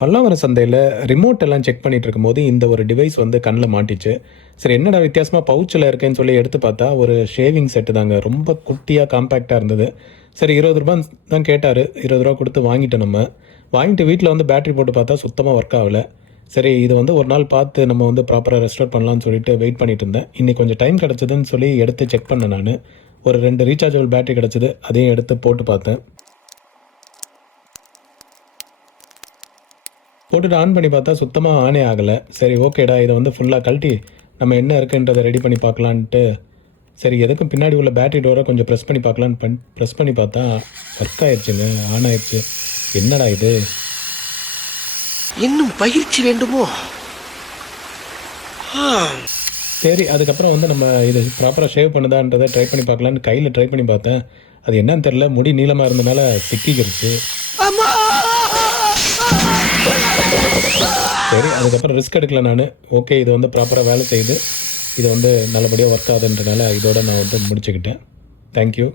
பல்லாவரம் சந்தையில ரிமோட் எல்லாம் செக் பண்ணிட்டு இருக்கும்போது, இந்த ஒரு டிவைஸ் வந்து கண்ல மாட்டிச்சு. சரி என்னடா வித்தியாசமா பவுச்ல இருக்கேன்னு சொல்லி எடுத்து பார்த்தா, ஒரு ஷேவிங் செட் தாங்க. ரொம்ப குட்டியா, காம்பேக்ட்டா இருந்தது. சரி ரூ. 20 தான் கேட்டாரு. ரூ. 20 குடுத்து வாங்கிட்டோம் நம்ம. வாங்கிட்டு வீட்ல வந்து பேட்டரி போட்டு பார்த்தா சுத்தமா ஒர்க் ஆவல. சரி இது வந்து ஒரு நாள் பார்த்து நம்ம வந்து ப்ராப்பரா ரெஸ்டோர் பண்ணலாம்னு சொல்லிட்டு வெயிட் பண்ணிட்டு இருந்தேன். இன்னைக்கு கொஞ்சம் டைம் கிடைச்சதுன்னு சொல்லி எடுத்து செக் பண்ணேன் நானு. ஒரு 2 ரீசார்ஜபிள் பேட்டரி கிடைச்சது. அதையும் எடுத்து போட்டு பார்த்தேன். போட்டுட்டு ஆன் பண்ணி பார்த்தா சுத்தமா ஆனே ஆகல. சரி ஓகேடா, இத வந்து ஃபுல்லா கழட்டி, நம்ம என்ன இருக்குன்றத ரெடி பண்ணி பார்க்கலான்ட்டு, சரி எதுக்கும் பின்னாடி உள்ள பேட்டரி டோர கொஞ்சம் பிரஸ் பண்ணி பார்க்கலான்னு பிரஸ் பண்ணி பார்த்தா, ஒர்க் ஆயிருச்சுங்க. ஆன் ஆயிருச்சு. என்னடா இது? இன்னும் பயிற்சி வேண்டுமோ? சரி அதுக்கப்புறம் வந்து நம்ம இது ப்ராப்பரா ஷேவ் பண்ணுதான்றத ட்ரை பண்ணி பார்க்கலான்னு கையில ட்ரை பண்ணி பார்த்தேன். அது என்னன்னு தெரியல. முடி நீளமா இருந்தனால சிக்கிக்கிருச்சு. அம்மா! சரி அதுக்கப்புறம் ரிஸ்க் எடுக்கல நானு. ஓகே இது வந்து ப்ராப்பரா வேலை செய்யுது. இது வந்து நல்லபடியா ஒர்க் ஆகுதுன்றனால இதோட நான் வந்து முடிச்சுக்கிட்டேன். Thank you.